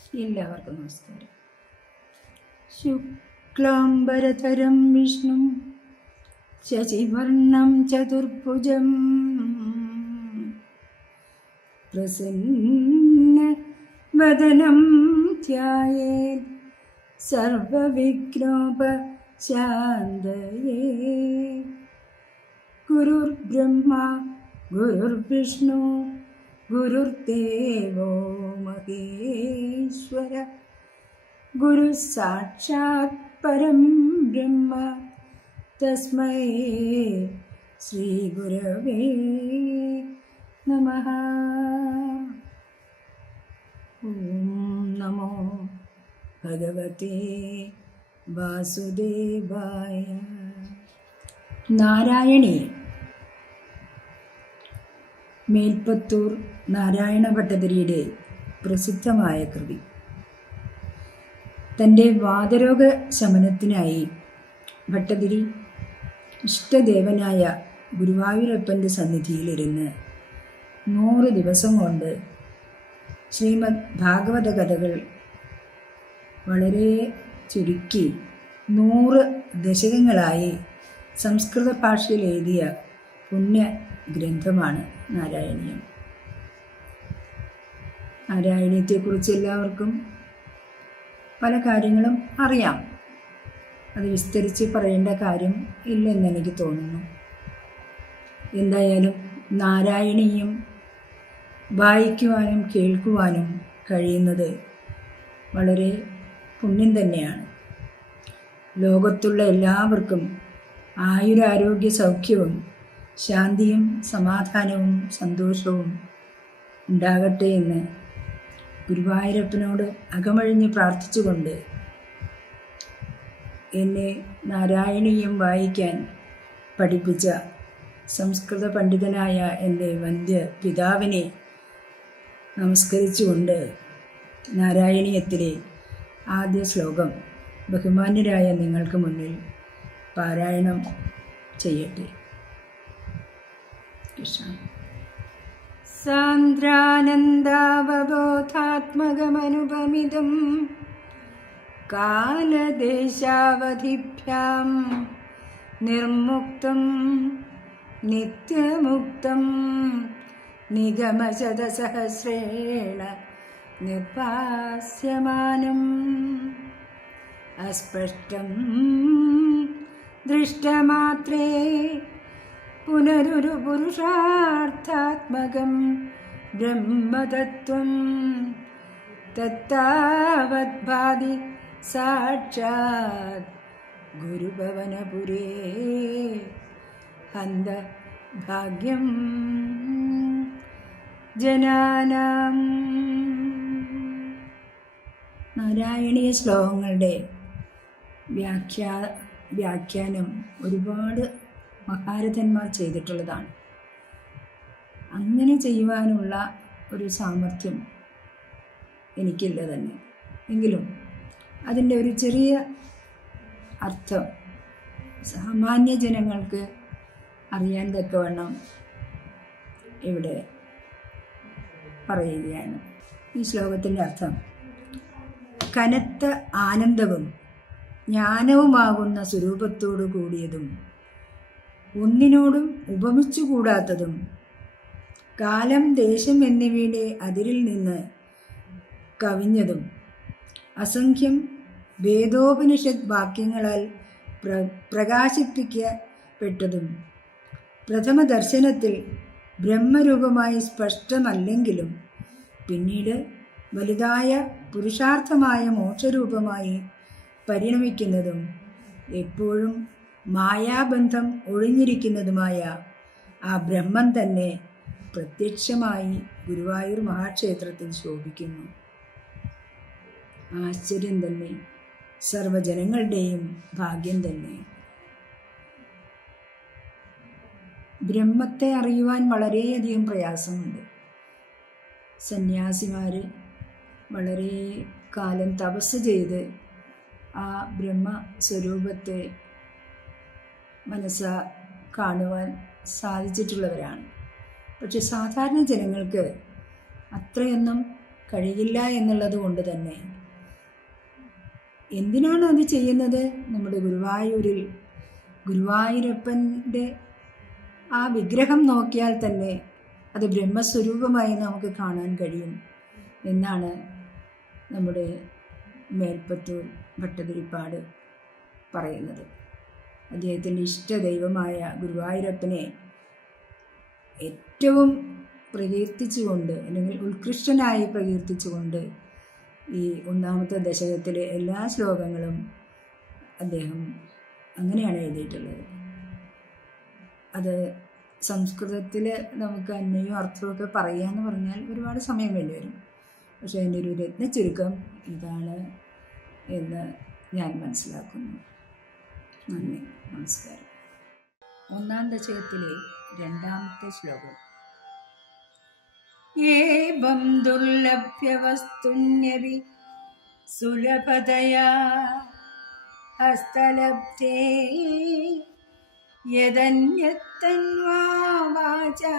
എല്ലാവർക്കും നമസ്കാരം. ശുക്ലാംബരധരം വിഷ്ണു ശശിവർണം ചതുർഭുജം പ്രസന്ന വദനം ധ്യായേത് സർവവിഘ്നോപശാന്തയേ. ഗുരുർബ്രഹ്മ ഗുരുർവിഷ്ണു ഗുരുർദേവോ മഹേശ്വര ഗുരു സാക്ഷാത് പരം ബ്രഹ്മ തസ്മൈ ശ്രീ ഗുരവേ നമഃ. ഓം നമോ ഭഗവതേ വാസുദേവായ. നാരായണീയം. മേൽപ്പത്തൂർ നാരായണ ഭട്ടതിരിയുടെ പ്രസിദ്ധമായ കൃതി. തൻ്റെ വാതരോഗ ശമനത്തിനായി ഭട്ടതിരി ഇഷ്ടദേവനായ ഗുരുവായൂരപ്പൻ്റെ സന്നിധിയിലിരുന്ന് 100 ദിവസം കൊണ്ട് ശ്രീമദ് ഭാഗവത കഥകൾ വളരെ ചുരുക്കി 100 ദശകങ്ങളായി സംസ്കൃത ഭാഷയിൽ എഴുതിയ പുണ്യ ഗ്രന്ഥമാണ് നാരായണീയം. നാരായണീയത്തെക്കുറിച്ച് എല്ലാവർക്കും പല കാര്യങ്ങളും അറിയാം. അത് വിസ്തരിച്ച് പറയേണ്ട കാര്യം ഇല്ലെന്ന് എനിക്ക് തോന്നുന്നു. എന്തായാലും നാരായണീയം വായിക്കുവാനും കേൾക്കുവാനും കഴിയുന്നത് വളരെ പുണ്യം തന്നെയാണ്. ലോകത്തുള്ള എല്ലാവർക്കും ആയുരാരോഗ്യ സൗഖ്യവും ശാന്തിയും സമാധാനവും സന്തോഷവും ഉണ്ടാകട്ടെ എന്ന് ഗുരുവായൂരപ്പനോട് അകമഴിഞ്ഞ് പ്രാർത്ഥിച്ചുകൊണ്ട് എന്നെ നാരായണീയം വായിക്കാൻ പഠിപ്പിച്ച സംസ്കൃത പണ്ഡിതനായ എൻ്റെ വന്ദ്യ പിതാവിനെ നമസ്കരിച്ചുകൊണ്ട് നാരായണീയത്തിലെ ആദ്യ ശ്ലോകം ബഹുമാന്യരായ നിങ്ങൾക്ക് മുന്നിൽ പാരായണം ചെയ്യട്ടെ. സാന്ദ്രാനന്ദാവബോധാത്മകമനുപമിതം കാലദേശാവധിഭ്യാം നിർമുക്തം നിത്യമുക്തം നിഗമശതസഹസ്രേണ നിർഭാസ്യമാനം അസ്പഷ്ടം ദൃഷ്ടമാത്രേ പുനരുരു പുരുഷാർത്ഥാത്മകം ബ്രഹ്മതത്വം തത്താവദ്ഭാതി സാക്ഷാത് ഗുരുഭവനപുരേ ഹന്ത ഭാഗ്യം ജനാനാം. നാരായണീയ ശ്ലോകങ്ങളുടെ വ്യാഖ്യാനം ഒരുപാട് മഹാരഥന്മാർ ചെയ്തിട്ടുള്ളതാണ്. അങ്ങനെ ചെയ്യുവാനുള്ള ഒരു സാമർഥ്യം എനിക്കില്ല തന്നെ. എങ്കിലും അതിൻ്റെ ഒരു ചെറിയ അർത്ഥം സാമാന്യ ജനങ്ങൾക്ക് അറിയാൻ തക്കവണ്ണം ഇവിടെ പറയുകയാണ്. ഈ ശ്ലോകത്തിൻ്റെ അർത്ഥം: കനത്ത ആനന്ദവും ജ്ഞാനവുമാകുന്ന സ്വരൂപത്തോടു കൂടിയതും ഒന്നിനോടും ഉപമിച്ചുകൂടാത്തതും കാലം ദേശം എന്നിവയുടെ അതിരിൽ നിന്ന് കവിഞ്ഞതും അസംഖ്യം വേദോപനിഷത് വാക്യങ്ങളാൽ പ്രകാശിപ്പിക്കപ്പെട്ടതും പ്രഥമ ദർശനത്തിൽ ബ്രഹ്മരൂപമായി സ്പഷ്ടമല്ലെങ്കിലും പിന്നീട് വലുതായ പുരുഷാർത്ഥമായ മോക്ഷരൂപമായി പരിണമിക്കുന്നതും എപ്പോഴും മായാബന്ധം ഒഴിഞ്ഞിരിക്കുന്നതുമായ ആ ബ്രഹ്മം തന്നെ പ്രത്യക്ഷമായി ഗുരുവായൂർ മഹാക്ഷേത്രത്തിൽ ശോഭിക്കുന്നു. ആശ്ചര്യം തന്നെ, സർവജനങ്ങളുടെയും ഭാഗ്യം തന്നെ. ബ്രഹ്മത്തെ അറിയുവാൻ വളരെയധികം പ്രയാസമുണ്ട്. സന്യാസിമാർ വളരെ കാലം തപസ് ചെയ്ത് ആ ബ്രഹ്മസ്വരൂപത്തെ കാണുവാൻ സാധിച്ചിട്ടുള്ളവരാണ്. പക്ഷെ സാധാരണ ജനങ്ങൾക്ക് അത്രയൊന്നും കഴിയില്ല എന്നുള്ളത് കൊണ്ട് തന്നെ എന്തിനാണ് അത് ചെയ്യുന്നത്? നമ്മുടെ ഗുരുവായൂരപ്പൻ്റെ ആ വിഗ്രഹം നോക്കിയാൽ തന്നെ അത് ബ്രഹ്മസ്വരൂപമായി നമുക്ക് കാണാൻ കഴിയും എന്നാണ് നമ്മുടെ മേൽപ്പത്തൂർ ഭട്ടതിരിപ്പാട് പറയുന്നത്. അദ്ദേഹത്തിൻ്റെ ഇഷ്ടദൈവമായ ഗുരുവായൂരപ്പനെ ഏറ്റവും പ്രകീർത്തിച്ചുകൊണ്ട്, അല്ലെങ്കിൽ ഉത്കൃഷ്ടനായി പ്രകീർത്തിച്ചുകൊണ്ട് ഈ 1-ാമത്തെ ദശകത്തിലെ എല്ലാ ശ്ലോകങ്ങളും അദ്ദേഹം അങ്ങനെയാണ് എഴുതിയിട്ടുള്ളത്. അത് സംസ്കൃതത്തിൽ നമുക്ക് അന്വയവും അർത്ഥമൊക്കെ പറയാമെന്ന് പറഞ്ഞാൽ ഒരുപാട് സമയം വേണ്ടി വരും. പക്ഷേ അതിൻ്റെ ഒരു രത്ന ചുരുക്കം ഇതാണ് എന്ന് ഞാൻ മനസ്സിലാക്കുന്നു. നന്ദി, നമസ്കാരം. 1-ാം ദശകത്തിലെ 2-ാമത്തെ ശ്ലോകം. ഏവം ദുർലഭ്യവസ്തുന്യപി സുലഭതയാ ഹസ്തലബ്ധേ യദന്യത്തന്വാ വാചാ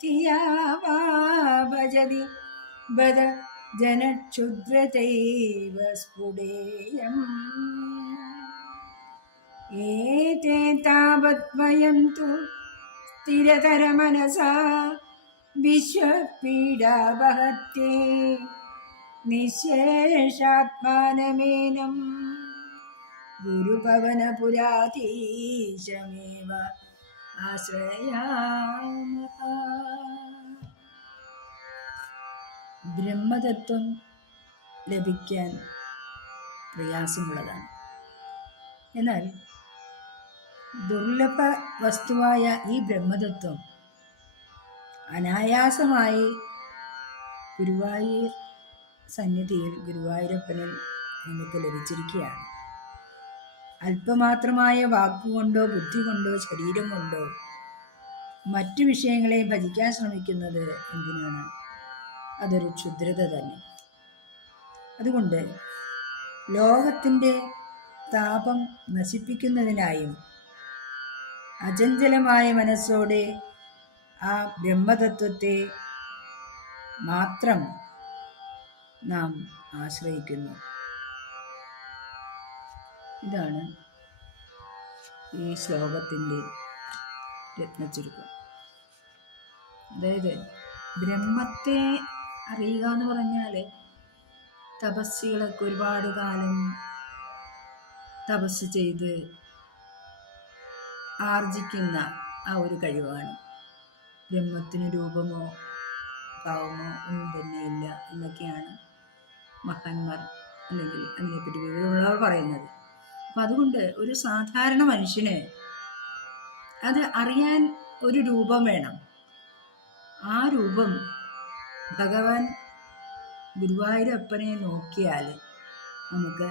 ധിയാ വാ ഭജതി ബദ ജനക്ഷുദ്രതൈവ സ്ഫുടേയം. ഏതേ താവദ്വയം തു സ്ഥിരതരമനസാ വിശ്വപീഡാപഹത്യേ നിശേഷാത്മാനമേനം ഗുരുഭവനപുരാധീശമേവ ആശ്രയാമഃ. ബ്രഹ്മതത്വം ലഭിക്കാൻ പ്രയാസമുള്ളതാണ്. എന്നാൽ ദുർലഭ വസ്തുവായ ഈ ബ്രഹ്മതത്വം അനായാസമായി ഗുരുവായൂർ സന്നിധിയിൽ ഗുരുവായൂരപ്പനിൽ നമുക്ക് ലഭിച്ചിരിക്കുകയാണ്. അല്പമാത്രമായ വാക്കുകൊണ്ടോ ബുദ്ധി കൊണ്ടോ ശരീരം കൊണ്ടോ മറ്റു വിഷയങ്ങളെ ഭജിക്കാൻ ശ്രമിക്കുന്നത് എന്തിനാണ്? അതൊരു ക്ഷുദ്രത തന്നെ. അതുകൊണ്ട് ലോകത്തിൻ്റെ താപം നശിപ്പിക്കുന്നതിനായും അചഞ്ചലമായ മനസ്സോടെ ആ ബ്രഹ്മതത്വത്തെ മാത്രം നാം ആശ്രയിക്കുന്നു. ഇതാണ് ഈ ശ്ലോകത്തിൻ്റെ രത്നച്ചുരുക്കം. അതായത് ബ്രഹ്മത്തെ അറിയുക എന്ന് പറഞ്ഞാൽ തപസ്സികളൊക്കെ ഒരുപാട് കാലം തപസ് ചെയ്ത് ആർജിക്കുന്ന ആ ഒരു കഴിവാണ്. ബ്രഹ്മത്തിന് രൂപമോ ഭാവമോ ഒന്നും തന്നെ ഇല്ല എന്നൊക്കെയാണ് മഹാന്മാർ അല്ലെങ്കിൽ അതിനെപ്പറ്റി വിവരമുള്ളവർ പറയുന്നത്. അപ്പം അതുകൊണ്ട് ഒരു സാധാരണ മനുഷ്യന് അത് അറിയാൻ ഒരു രൂപം വേണം. ആ രൂപം ഭഗവാൻ ഗുരുവായൂരപ്പനെ നോക്കിയാൽ നമുക്ക്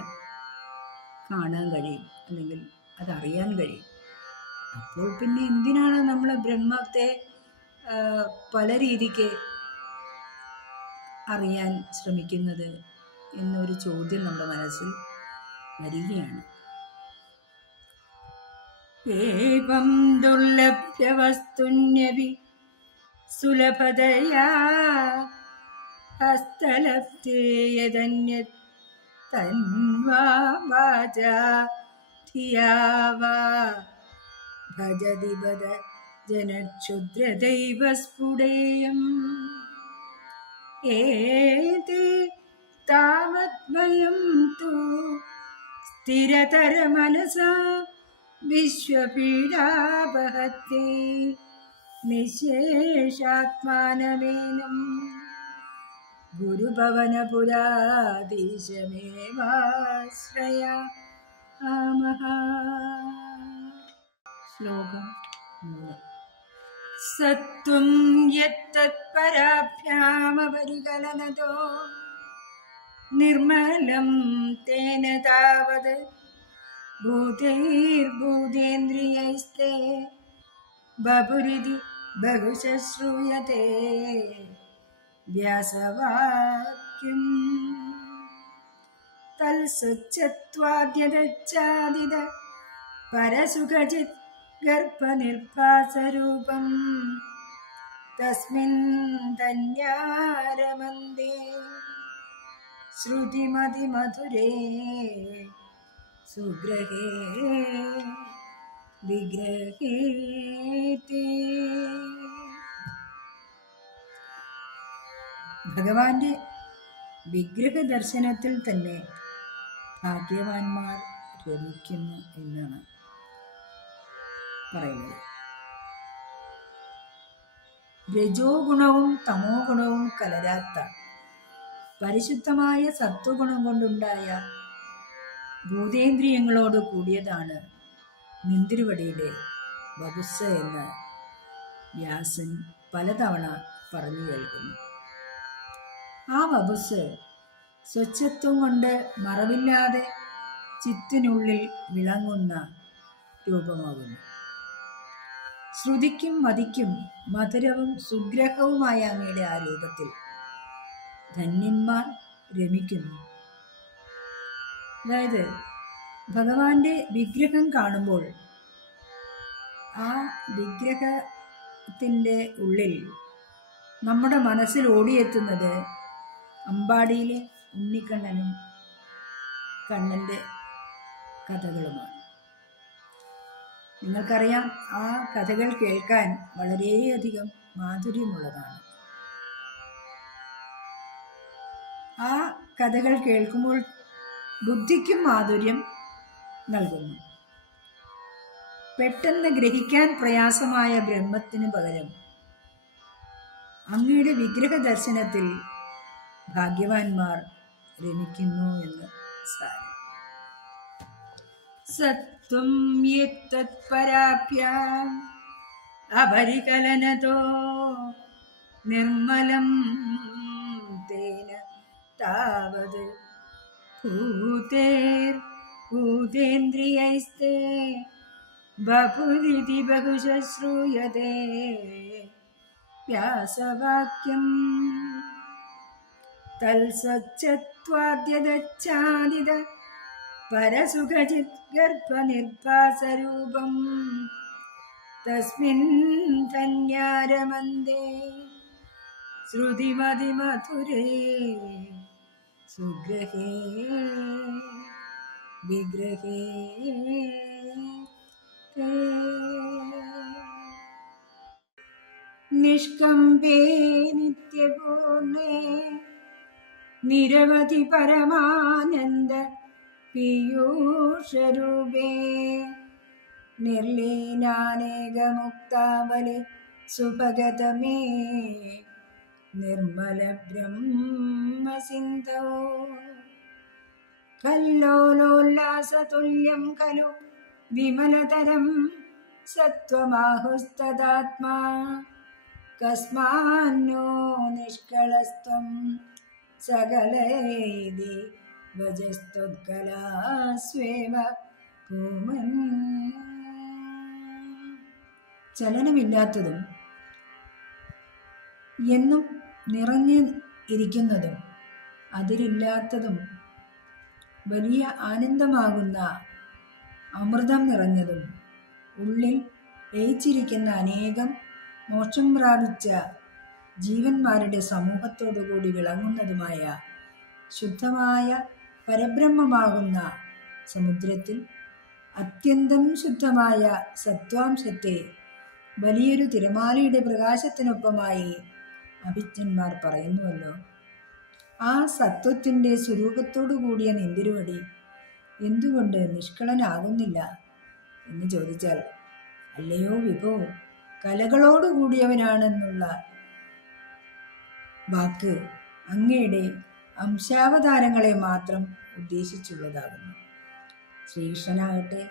കാണാൻ കഴിയും, അല്ലെങ്കിൽ അതറിയാൻ കഴിയും. അപ്പോൾ പിന്നെ എന്തിനാണ് നമ്മൾ ബ്രഹ്മത്തെ പല രീതിക്ക് അറിയാൻ ശ്രമിക്കുന്നത് എന്നൊരു ചോദ്യം നമ്മുടെ മനസ്സിൽ വരികയാണ്. ഏവം ദുർലഭ്യവസ്തുന്യപി സുലഭതയാ ഹസ്തലബ്ധേ യദന്യത് തന്വാ വാചാ ധിയാ വാ ഭജതി ബദ ജനക്ഷുദ്രദൈവ സ്ഫുടേയം. ഏതേ താവദ്വയം തു സ്ഥിരതരമനസാ വിശ്വപീഡാപഹത്യേ നിശേഷാത്മാനമേനം ഗുരുഭവനപുരാധീശമേവാശ്രയാമഃ. ശ്ലോകം 3. സത്വം യത്തത്പരാഭ്യാമപരികലനതോ നിർമ്മലം തേന താവത് ഭൂതൈർഭൂതേന്ദ്രിയൈസ്തേ ബപുരിതി ബഹുശ്രൂയത്തെ വ്യാസവാക്യം. തൽസ്വച്ഛത്വാദ്യതച്ചാദിത പരസുഖജിത് ഗർഭനിർഭാസരൂപം തസ്മിൻ ധന്യാരമന്ദേ ശ്രുതിമതിമധുരേ സുഗ്രഹേ വിഗ്രഹേ തേ. ഭഗവാന്റെ വിഗ്രഹ ദർശനത്തിൽ തന്നെ ഭാഗ്യവാന്മാർ രമിക്കുന്നു എന്നാണ് പറയുന്നത്. രജോ ഗുണവും തമോ ഗുണവും കലരാത്ത പരിശുദ്ധമായ സത്വഗുണം കൊണ്ടുണ്ടായ ഭൂതേന്ദ്രിയങ്ങളോട് കൂടിയതാണ് നിന്തിരുവടിയുടെ വപുസ്സ എന്ന് വ്യാസൻ പലതവണ പറഞ്ഞു കേൾക്കുന്നു. ആ വപുസ്സ് സ്വച്ഛത്വം കൊണ്ട് മറവില്ലാതെ ചിത്തിനുള്ളിൽ വിളങ്ങുന്ന രൂപമാകുന്നു. ശ്രുതിക്കും മതിക്കും മധുരവും സുഗ്രഹവുമായ അങ്ങയുടെ ആ രൂപത്തിൽ ധന്യന്മാർ രമിക്കുന്നു. അതായത് ഭഗവാന്റെ വിഗ്രഹം കാണുമ്പോൾ ആ വിഗ്രഹത്തിൻ്റെ ഉള്ളിൽ നമ്മുടെ മനസ്സിൽ ഓടിയെത്തുന്നത് അമ്പാടിയിലെ ഉണ്ണിക്കണ്ണനും കണ്ണൻ്റെ കഥകളുമാണ്. നിങ്ങൾക്കറിയാം, ആ കഥകൾ കേൾക്കാൻ വളരെയധികം മാധുര്യമുള്ളതാണ്. ആ കഥകൾ കേൾക്കുമ്പോൾ ബുദ്ധിക്കും മാധുര്യം നൽകുന്നു. പെട്ടെന്ന് ഗ്രഹിക്കാൻ പ്രയാസമായ ബ്രഹ്മത്തിന് പകരം അങ്ങയുടെ വിഗ്രഹ ദർശനത്തിൽ ഭാഗ്യവാന്മാർ രമിക്കുന്നു എന്ന് സാരം. സത്വം യത്തത്പരാഭ്യാം അപരികലനതോ നിർമ്മലം തേന താവത് ഭൂതേന്ദ്രിയൈസ്തേ ബഭുരിതി ബഹുശ ശ്രൂയതേ വ്യാസവാക്യം. തൽസ്വച്ഛത്വാദ്യദച്ഛാദിത പരസുഖചിത് ഗർഭനിർഭാസരൂപം തസ്മിൻ ധന്യാരമന്ദേ ശ്രുതിമതിമധുരേ സുഗ്രഹേ വിഗ്രഹേ തേ. നിഷ്കമ്പേ നിത്യപൂർണേ നിരവധി പരമാനന്ദ പീയൂഷരൂപേ നിർലീനാനേകമുക്താവലി സുഭഗതമേ നിർമ്മല ബ്രഹ്മസിന്ധോ കല്ലോലോല്ലാസതുല്യം ഖലു വിമലതരം സത്വമാഹുസ്തദാത്മാ കസ്മാന്നോ നിഷ്കളസ്ത്വം സകലൈതി ഭജസ്ത്വത്കലാസ്വേവ ഭൂമൻ. ചലനമില്ലാത്തതും എന്നും നിറഞ്ഞു ഇരിക്കുന്നതും അതിരില്ലാത്തതും വലിയ ആനന്ദമാകുന്ന അമൃതം നിറഞ്ഞതും ഉള്ളിൽ ലയിച്ചിരിക്കുന്ന അനേകം മോക്ഷം പ്രാപിച്ച ജീവന്മാരുടെ സമൂഹത്തോടുകൂടി വിളങ്ങുന്നതുമായ ശുദ്ധമായ പരബ്രഹ്മമാകുന്ന സമുദ്രത്തിൽ അത്യന്തം ശുദ്ധമായ സത്വാംശത്തെ വലിയൊരു തിരമാലയുടെ പ്രകാശത്തിനൊപ്പമായി അഭിജ്ഞന്മാർ പറയുന്നുവല്ലോ. ആ സത്വത്തിൻ്റെ സ്വരൂപത്തോടു കൂടിയ നിന്തിരുവടി എന്തുകൊണ്ട് നിഷ്കളനാകുന്നില്ല എന്ന് ചോദിച്ചാൽ, അല്ലയോ വിഭോ, കലകളോടുകൂടിയവനാണെന്നുള്ള വാക്ക് അങ്ങയുടെ അംശാവതാരങ്ങളെ മാത്രം ഉദ്ദേശിച്ചുള്ളതാകുന്നു. ശ്രീകൃഷ്ണനാകട്ടെ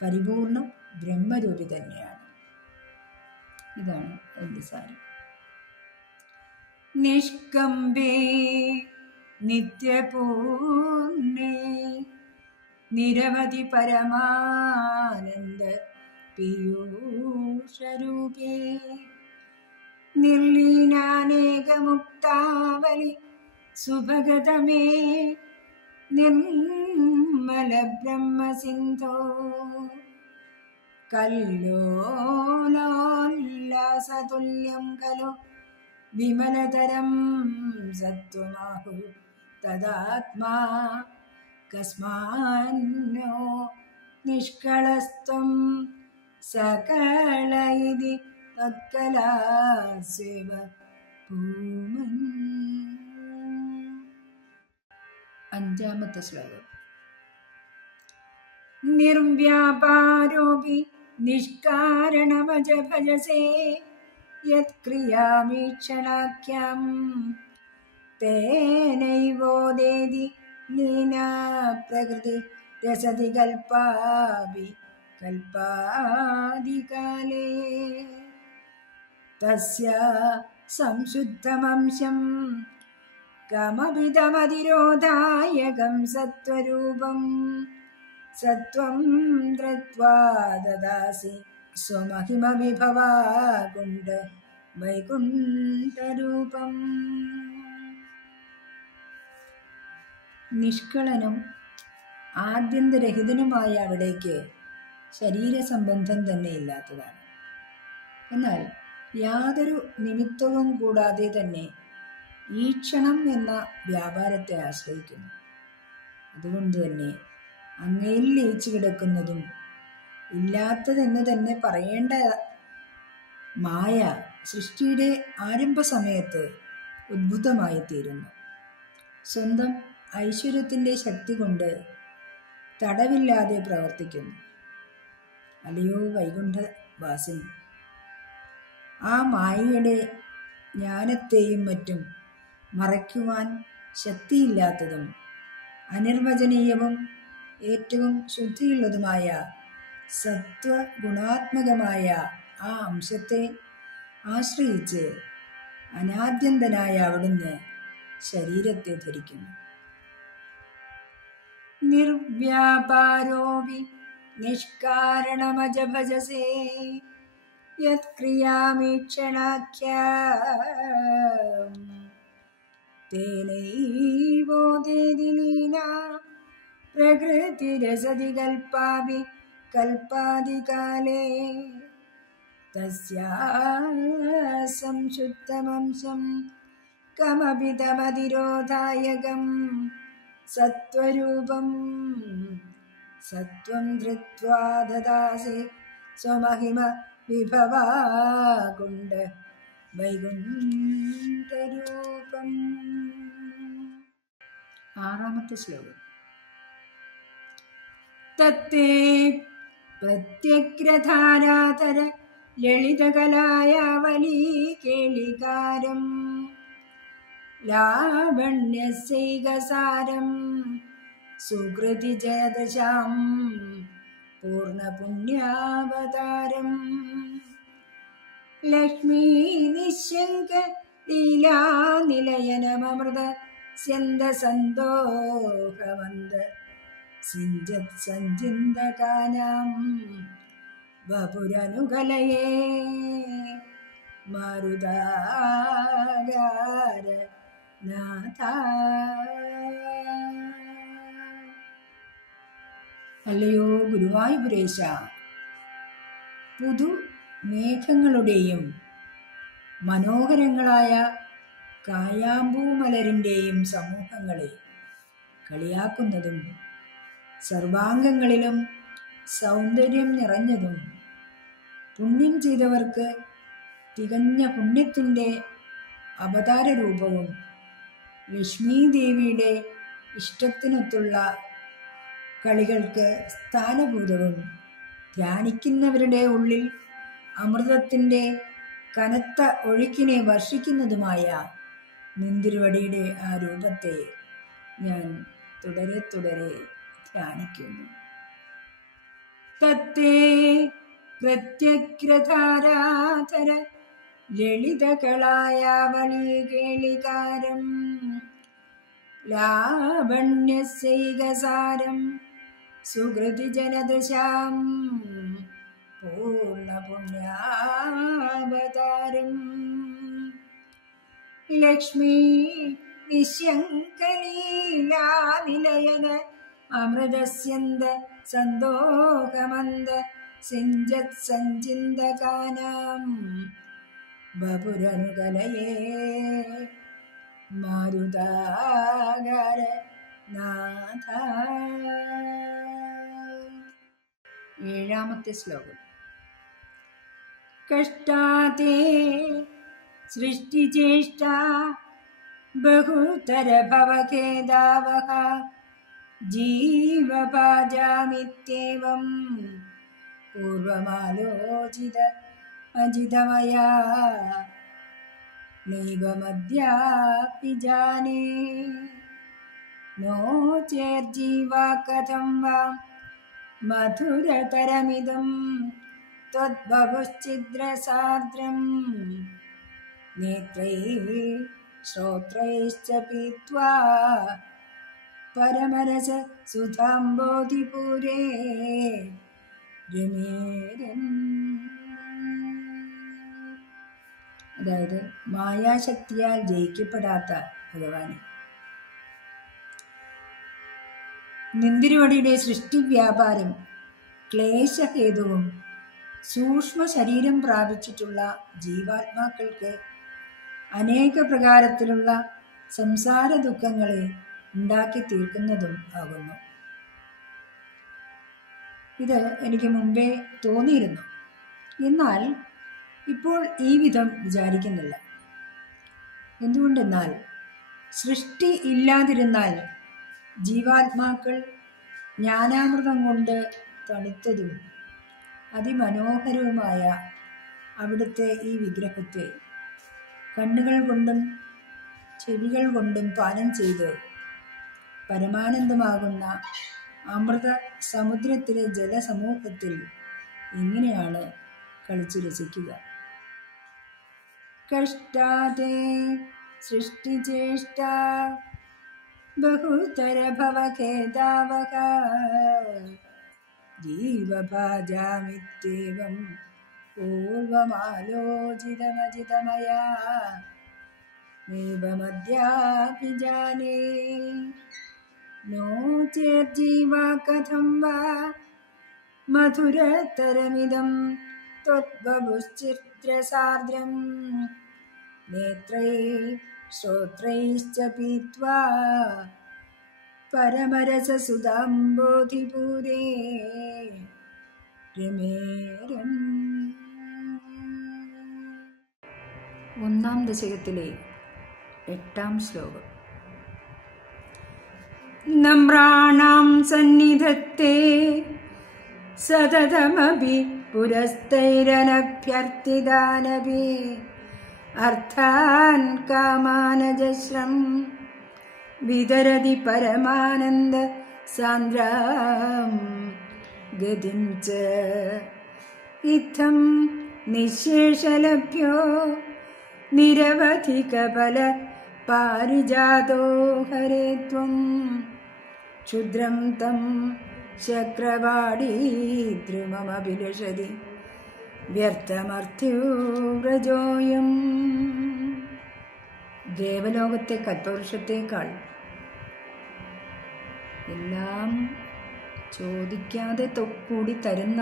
പരിപൂർണ ബ്രഹ്മരൂപി തന്നെയാണ്. ഇതാണ് എൻ്റെ സാരം. നിഷ്കമ്പേ നിത്യപൂർണേ നിരവധി പരമാനന്ദ പീയൂഷരൂപേ നിർലീനാനേകമുക്താവലി സുഭഗതമേ നിർമ്മല ബ്രഹ്മസിന്ധോ കല്ലോലോല്ലാസതുല്യം ഖലു വിമലതരം സത്വമാഹു തദാത്മാ കസ്മാന്നോ നിഷ്കളസ്ത്വം സകല ഇതി തത്കലാസ്വേവ ഭൂമൻ. അഞ്ചാമത്തെ ശ്ലോകം. നിർവ്യാപാരോപി നിഷ്കാരണമജ ഭജസേ യത്ക്രിയാമീക്ഷണാഖ്യം തേനൈവോദേതി ലീനാ പ്രകൃതി രസതി കൽപ്പാപി കൽപ്പാദികാലേ തസ്യ സംശുദ്ധമംശം കമപിതമതിരോധായകം സത്വരൂപം സത്വം ധൃത്വാ ദദാസി സ്വമഹിമ വിഭവാകുണ്ഠ വൈകുണ്ഠരൂപം. നിഷ്കളനും ആദ്യന്തരഹിതനുമായ അവിടേക്ക് ശരീരസംബന്ധം തന്നെ ഇല്ലാത്തതാണ്. എന്നാൽ യാതൊരു നിമിത്തവും കൂടാതെ തന്നെ ഈക്ഷണം എന്ന വ്യാപാരത്തെ ആശ്രയിക്കുന്നു. അതുകൊണ്ട് തന്നെ അങ്ങയിൽ ലയിച്ചു കിടക്കുന്നതും ഇല്ലാത്തതെന്ന് തന്നെ പറയേണ്ട മായ സൃഷ്ടിയുടെ ആരംഭ സമയത്ത് ഉദ്ഭുതമായി തീരുന്നു. സ്വന്തം ഐശ്വര്യത്തിൻ്റെ ശക്തി കൊണ്ട് തടവില്ലാതെ പ്രവർത്തിക്കുന്നു. അല്ലയോ വൈകുണ്ഠവാസിനി, ആ മായയുടെ ജ്ഞാനത്തെയും മറ്റും മറയ്ക്കുവാൻ ശക്തിയില്ലാത്തതും അനിർവചനീയവും ഏറ്റവും ശുദ്ധിയുള്ളതുമായ സത്വഗുണാത്മകമായ ആ അംശത്തെ ആശ്രയിച്ച് അനാദ്യന്തനായ അവിടുന്ന് ശരീരത്തെ ധരിക്കുന്നു. നിർവ്യാപാരോപി നിഷ്കാരണമജ ഭജസേ യത്ക്രിയാമീക്ഷണാഖ്യം തേനൈവോദേതി ലീനാ പ്രകൃതിരസതി കൽപ്പാപി കൽപ്പാദികാലേ തസ്യാ സംശുദ്ധമംശം കമപിതമതിരോധായകം സത്വരൂപം സത്വം ധൃത്വാ ദദാസി സ്വമഹിമ വിഭവാകുണ്ഠ വൈകുണ്ഠരൂപം. ആറാമത്തെ ശ്ലോകം. തത്തേ പ്രത്യഗ്രധാരാതര ലളിതകലായാവലീ കേളികാരം ലാവണ്യസൈകസാരം സുകൃതി ജയദശാം പൂർണ്ണപുണ്യാവതാരം ലക്ഷ്മീ നിശങ്ക ലീലാനിലയനമൃത സ്യന്ദസന്തോഷമന്ദ സിഞ്ചത് സഞ്ചിന്തകാനാം വപുരനുകലയേ മാരുതാകാര നാഥ. അല്ലയോ ഗുരുവായൂരേശ, പുതു മേഘങ്ങളുടെയും മനോഹരങ്ങളായ കായാമ്പൂമലരിൻ്റെയും സമൂഹങ്ങളെ കളിയാക്കുന്നതും സർവാംഗങ്ങളിലും സൗന്ദര്യം നിറഞ്ഞതും പുണ്യം ചെയ്തവർക്ക് തികഞ്ഞ പുണ്യത്തിൻ്റെ അവതാര രൂപവും ലക്ഷ്മീദേവിയുടെ ഇഷ്ടത്തിനൊത്തുള്ള കളികൾക്ക് സ്ഥാനഭൂതവും ധ്യാനിക്കുന്നവരുടെ ഉള്ളിൽ അമൃതത്തിൻ്റെ കനത്ത ഒഴുക്കിനെ വർഷിക്കുന്നതുമായ നിന്തിരുവടിയുടെ ആ രൂപത്തെ ഞാൻ തുടരെ തുടരെ ധ്യാനിക്കുന്നു. തത്തേ പ്രത്യഗ്രധാരാധര ലളിതകളായാവളീ കേളികാരം ലാവണ്യസൈകസാരം സുകൃതി ജനദശാം പൂർണ്ണപുണ്യാവതാരം ലക്ഷ്മീ നിശങ്കലീലാനിലയന അമൃതസ്യന്ദ സന്തോഷമന്ദ സിഞ്ചത് സഞ്ചിന്തകാനാം വപുരനുകലയേ മാരുതാകാര നാഥ. ഏഴാമത്തെ ശ്ലോകം. കഷ്ടാതേ സൃഷ്ടിചേഷ്ട ബഹുതര ഭവഖേദാവഹ ജീവഭാജാമിത്യേവം പൂർവമാലോചിത അജിതമയാ നൈവമദ്യാപി ജാനേ നോ ചേർജീവാ കഥം വാ മധുരതരമിദം ത്വദ്ബഹുശ്ചിദ്രസാർദ്രം നേത്രൈः ശ്രോത്രൈശ്ച പീത്വാ പരമരസ സുധാംബോധിപൂരേ രമേരൻ. അതായത് മായാശക്തിയാൽ ജയിക്കപ്പെടാത്ത ഭഗവാന് നിന്തിരുവടിയുടെ സൃഷ്ടി വ്യാപാരം ക്ലേശഹേതുവും സൂക്ഷ്മ ശരീരം പ്രാപിച്ചിട്ടുള്ള ജീവാത്മാക്കൾക്ക് അനേക പ്രകാരത്തിലുള്ള സംസാര ദുഃഖങ്ങളെ ഉണ്ടാക്കി തീർക്കുന്നതും ആകുന്നു. ഇത് എനിക്ക് മുമ്പേ തോന്നിയിരുന്നു. എന്നാൽ ഇപ്പോൾ ഈ വിധം വിചാരിക്കുന്നില്ല. എന്തുകൊണ്ടെന്നാൽ സൃഷ്ടി ഇല്ലാതിരുന്നാൽ ജീവാത്മാക്കൾ ജ്ഞാനാമൃതം കൊണ്ട് തണുത്തതും അതിമനോഹരവുമായ അവിടുത്തെ ഈ വിഗ്രഹത്തെ കണ്ണുകൾ കൊണ്ടും ചെവികൾ കൊണ്ടും പാനം ചെയ്ത് പരമാനന്ദമാകുന്ന അമൃത സമുദ്രത്തിലെ ജലസമൂഹത്തിൽ എങ്ങനെയാണ് കളിച്ചു രസിക്കുക? കഷ്ടാതേ സൃഷ്ടിചേഷ്ട ബഹുതര ഭവഖേദാവഹ ജീവഭാജാമിത്യേവം പൂർവമാലോചിതമജിതമയാ നൈവമദ്യാപി ജാനേ നോ ചേർജീവാ കഥം വാ മധുരതരമിദം ത്വദ്ബഹുശ്ചിദ്രസാർദ്രം നേത്രൈः ശ്രോത്രൈശ്ച പീത്വാ പരമരസസുധാംബോധിപൂരേ രമേരൻ. ഒന്നാം ദശകത്തിലെ 8-ാം ശ്ലോകം. നമ്രാണാം സന്നിധത്തെ സതതമഭി പുരസ്തൈരനഭ്യർത്ഥിതാനഭി അർത്ഥാൻ കാമാനജശ്രം വിതരതി പരമാനന്ദ സാന്ദ്രാം ഗതിം ച ഇത്തം നിശേഷലഭ്യോ നിരവധികബല പാരിജാതോ ഹരേ ത്വം ക്ഷുദ്രം തം ശക്രവാടീദ്രുമമഭിലഷതി വ്യർത്ഥമർത്ഥ്യൂവ്രജോയം. ദേവലോകത്തെ കൽപ്പവൃക്ഷത്തേക്കാൾ എല്ലാം ചോദിക്കാതെ കൂടി തരുന്ന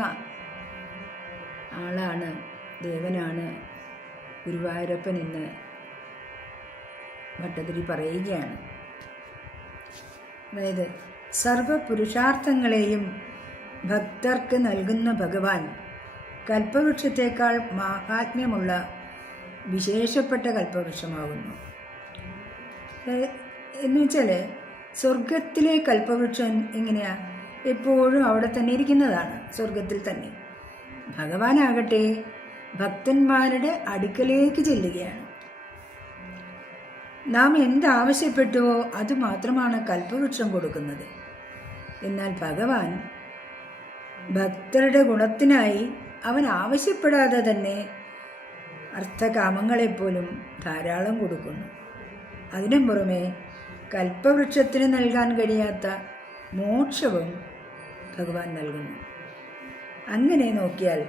ആളാണ്, ദേവനാണ് ഗുരുവായൂരപ്പൻ എന്ന് ഭട്ടതിരി പറയുകയാണ്. അതായത് സർവപുരുഷാർത്ഥങ്ങളെയും ഭക്തർക്ക് നൽകുന്ന ഭഗവാൻ കൽപ്പവൃക്ഷത്തേക്കാൾ മാഹാത്മ്യമുള്ള വിശേഷപ്പെട്ട കൽപ്പവൃക്ഷമാകുന്നു. എന്ന് വെച്ചാൽ സ്വർഗത്തിലെ കൽപ്പവൃക്ഷം എങ്ങനെയാ? എപ്പോഴും അവിടെ തന്നെ ഇരിക്കുന്നതാണ്, സ്വർഗത്തിൽ തന്നെ. ഭഗവാനാകട്ടെ ഭക്തന്മാരുടെ അടുക്കലേക്ക് ചെല്ലുകയാണ്. നാം എന്താവശ്യപ്പെട്ടുവോ അതുമാത്രമാണ് കൽപ്പവൃക്ഷം കൊടുക്കുന്നത്. എന്നാൽ ഭഗവാൻ ഭക്തരുടെ ഗുണത്തിനായി അവൻ ആവശ്യപ്പെടാതെ തന്നെ അർത്ഥകാമങ്ങളെപ്പോലും ധാരാളം കൊടുക്കുന്നു. അതിനും പുറമെ കൽപ്പവൃക്ഷത്തിന് നൽകാൻ കഴിയാത്ത മോക്ഷവും ഭഗവാൻ നൽകുന്നു. അങ്ങനെ നോക്കിയാൽ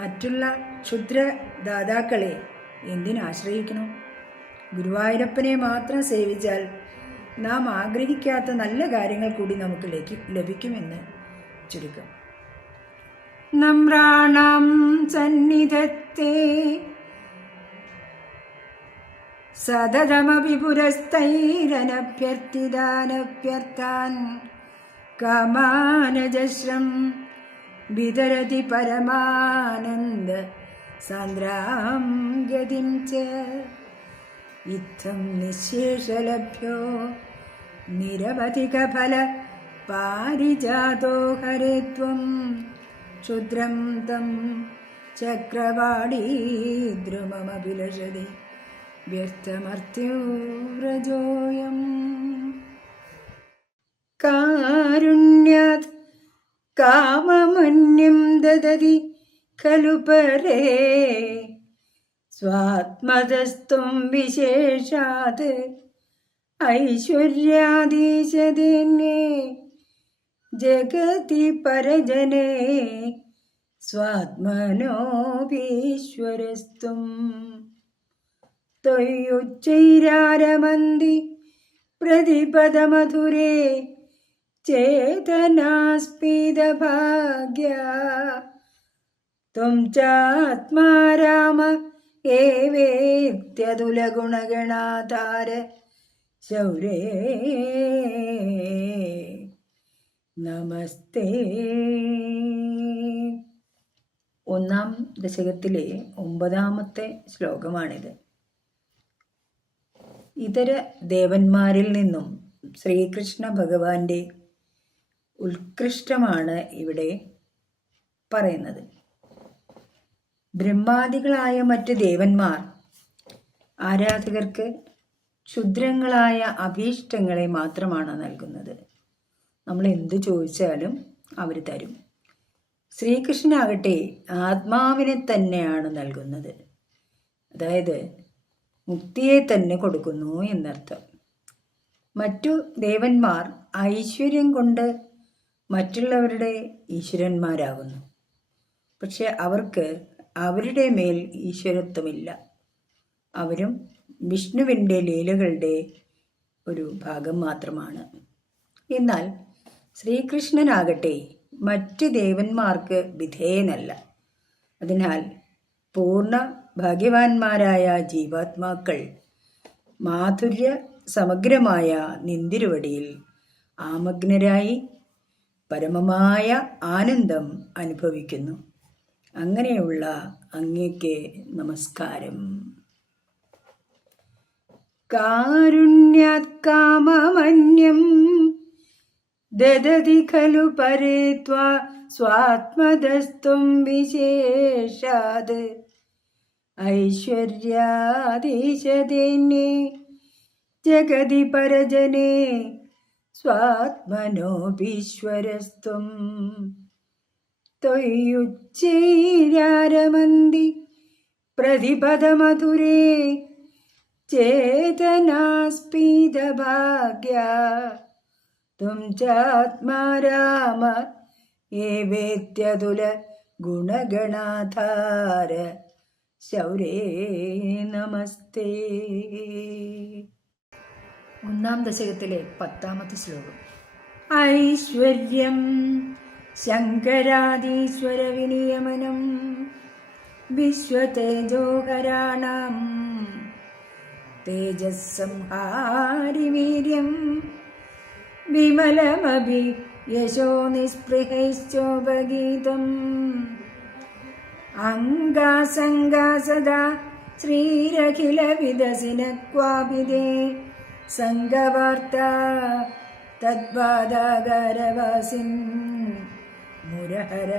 മറ്റുള്ള ക്ഷുദ്രദാതാക്കളെ എന്തിനാശ്രയിക്കണം? ഗുരുവായൂരപ്പനെ മാത്രം സേവിച്ചാൽ നാം ആഗ്രഹിക്കാത്ത നല്ല കാര്യങ്ങൾ കൂടി നമുക്ക് ലഭിക്കുമെന്ന് ചുരുക്കം. നമ്രാണാം സന്നിധത്തെ സതതമപി പുരസ്തൈരനഭ്യർത്ഥിതാനഭ്യർത്ഥാൻ കാമാനജശ്രം വിതരതി പരമാനന്ദ സാന്ദ്രാം ഗതിം ച ഇത്തം നിശേഷലഭ്യോ നിരവധികഫല പാരിജാതോ ഹരേ ത്വം ക്ഷുദ്രം തം ചക്രവാടീദ്രുമമഭിലഷതി വ്യർത്ഥമർത്യൂരജോയം. കാരുണ്യാത് കാമമന്യം ദദതി ഖലു പരേ സ്വാത്മതസ്ത്വം വിശേഷാത് ഐശ്വര്യാദീശദിനേ ജഗതി പരജനേ സ്വാത്മനോപീശ്വരസ്ത്വം ത്വയ്യുച്ചൈരാരമന്തി പ്രതിപദമധുരേ ചേതനാസ്പീദഭാഗ്യ ത്വം ചാത്മാ രാമ ഏവേത്യതുലഗുണഗണാധാര ശൗരേ നമസ്തേ. ഒന്നാം ദശകത്തിലെ 9ാമത്തെ ശ്ലോകമാണിത്. ഇതര ദേവന്മാരിൽ നിന്നും ശ്രീകൃഷ്ണ ഭഗവാന്റെ ഉത്കൃഷ്ടമാണ് ഇവിടെ പറയുന്നത്. ബ്രഹ്മാദികളായ മറ്റ് ദേവന്മാർ ആരാധകർക്ക് ക്ഷുദ്രങ്ങളായ അഭീഷ്ടങ്ങളെ മാത്രമാണ് നൽകുന്നത്. നമ്മൾ എന്തു ചോദിച്ചാലും അവർ തരും. ശ്രീകൃഷ്ണനാകട്ടെ ആത്മാവിനെ തന്നെയാണ് നൽകുന്നത്, അതായത് മുക്തിയെ തന്നെ കൊടുക്കുന്നു എന്നർത്ഥം. മറ്റു ദേവന്മാർ ഐശ്വര്യം കൊണ്ട് മറ്റുള്ളവരുടെ ഈശ്വരന്മാരാകുന്നു. പക്ഷെ അവർക്ക് അവരുടെ മേൽ ഈശ്വരത്വമില്ല. അവരും വിഷ്ണുവിൻ്റെ ലീലകളുടെ ഒരു ഭാഗം മാത്രമാണ്. എന്നാൽ ശ്രീകൃഷ്ണനാകട്ടെ മറ്റ് ദേവന്മാർക്ക് വിധേയനല്ല. അതിനാൽ പൂർണ്ണ ഭാഗ്യവാന്മാരായ ജീവാത്മാക്കൾ മാധുര്യ സമഗ്രമായ നിന്തിരുവടിയിൽ ആമഗ്നരായി പരമമായ ആനന്ദം അനുഭവിക്കുന്നു. അങ്ങനെയുള്ള അങ്ങേക്ക് നമസ്കാരം. കാരുണ്യാത് കാമമന്യം ദദതി ഖലു പരേ ത്വാ സ്വാത്മതസ്ത്വം വിശേഷാത് ഐശ്വര്യാദീശദേന്യേ ജഗതി പരജനേ സ്വാത്മനോപീശ്വരസ്ത്വം ത്വയ്യുച്ചൈരാരമന്തി പ്രതിപദമധുരേ ചേതനാസ്പീദഭാഗ്യ ത്വം ചാത്മാ രാമ ഏവേത്യതുല ഗുണഗണാധാര ശൗരേ നമസ്തേ. ഒന്നാം ദശകത്തിലെ 10ാമത്തെ ശ്ലോകം. ഐശ്വര്യം ശങ്കരാദീശ്വര വിനിയമനം വിശ്വതേജോഹരാണാം തേജസ്സംഹാരി വീര്യം വിമലമഭി യശോ നിസ്പൃഹൈശ്ചോപഗീതം അംഗാസംഗാസദാ ശ്രീരഖില വിദസിന ക്വാഭിദേ സംഗവാർത്ത തദ്വാദാഗരവാസിൻ മുരഹര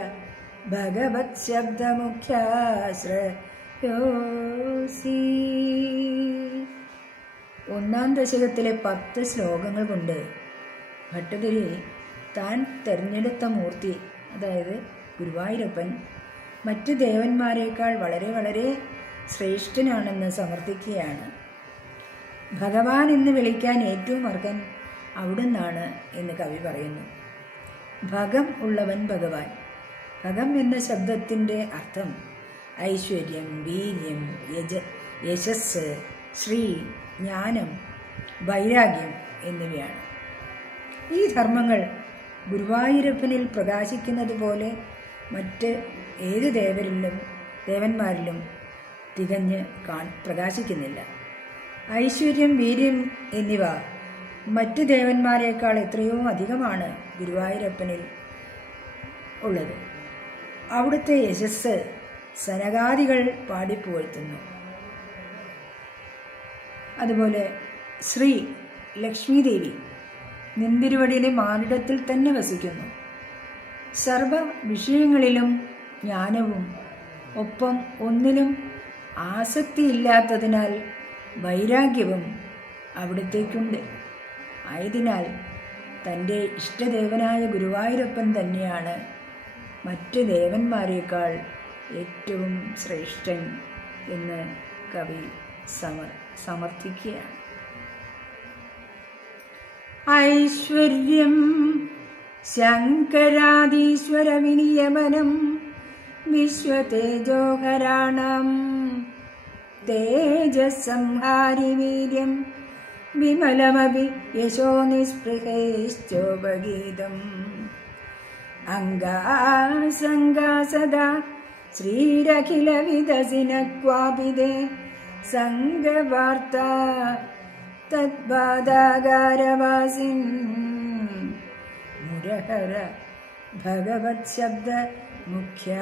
ഭഗവത് ശബ്ദമുഖ്യാശ്രയോസി. ഒന്നാം ദശകത്തിലെ 10 ശ്ലോകങ്ങൾ കൊണ്ട് ഭട്ടതിരി താൻ തിരഞ്ഞെടുത്ത മൂർത്തി, അതായത് ഗുരുവായൂരപ്പൻ, മറ്റ് ദേവന്മാരെക്കാൾ വളരെ വളരെ ശ്രേഷ്ഠനാണെന്ന് സമർത്ഥിക്കുകയാണ്. ഭഗവാൻ എന്ന് വിളിക്കാൻ ഏറ്റവും അർഹൻ അവിടുന്നാണ് എന്ന് കവി പറയുന്നു. ഭഗം ഉള്ളവൻ ഭഗവാൻ. ഭഗം എന്ന ശബ്ദത്തിൻ്റെ അർത്ഥം ഐശ്വര്യം, വീര്യം, യശസ്, ശ്രീ, ജ്ഞാനം, വൈരാഗ്യം എന്നിവയാണ്. ഈ ധർമ്മങ്ങൾ ഗുരുവായൂരപ്പനിൽ പ്രകാശിക്കുന്നത് പോലെ മറ്റ് ഏത് ദേവന്മാരിലും തികഞ്ഞ് പ്രകാശിക്കുന്നില്ല. ഐശ്വര്യം, വീര്യം എന്നിവ മറ്റു ദേവന്മാരെക്കാൾ എത്രയോ അധികമാണ് ഗുരുവായൂരപ്പനിൽ ഉള്ളത്. അവിടുത്തെ യശസ് സനകാദികൾ പാടിപ്പുകഴ്ത്തുന്നു. അതുപോലെ ശ്രീ ലക്ഷ്മീദേവി നിന്തിരുവടിയുടെ മാനിടത്തിൽ തന്നെ വസിക്കുന്നു. സർവ വിഷയങ്ങളിലും ജ്ഞാനവും ഒപ്പം ഒന്നിലും ആസക്തിയില്ലാത്തതിനാൽ വൈരാഗ്യവും അവിടത്തേക്കുണ്ട്. ആയതിനാൽ തൻ്റെ ഇഷ്ടദേവനായ ഗുരുവായൂരപ്പൻ തന്നെയാണ് മറ്റ് ദേവന്മാരെക്കാൾ ഏറ്റവും ശ്രേഷ്ഠൻ എന്ന് കവി സമർത്ഥിക്കുകയാണ്. ഐശ്വര്യം ശങ്കരാദീശ്വര വിനിയമനം വിശ്വതേജോഹരാണം തേജസംഹാരി വീര്യം വിമലമപി യശോ നിസ്പൃഹൈശ്ചോപഗീതം അംഗാസംഗാ സദാ ശ്രീരഖില വിദസിന ക്വാപിതേ സംഗവാർത്ത തദ്ബാധാകാരവാസിൻ മുരഹര ഭഗവത് ശബ്ദ മുഖ്യാശ്രയോസ്തി.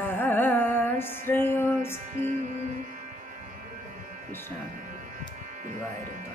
കൃഷ്ണ ഗുരുവായൂരപ്പ.